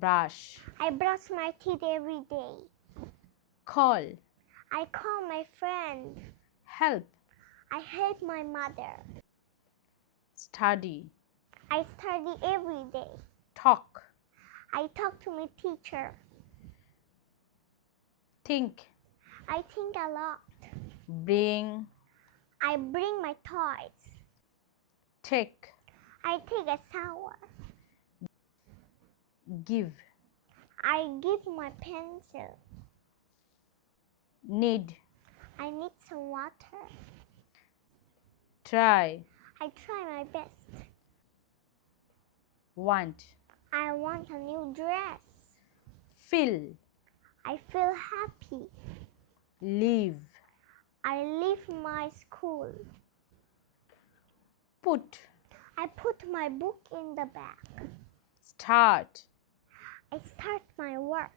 Brush. I brush my teeth every day. Call. I call my friend. Help. I help my mother. Study. I study every day. Talk. I talk to my teacher. Think. I think a lot. Bring. I bring my toys. Take. I take a shower. Give. I give my pencil. Need. I need some water. Try. I try my best. Want. I want a new dress. Fill. I feel happy. Leave. I leave my school. Put. I put my book in the bag. Start. I start my work.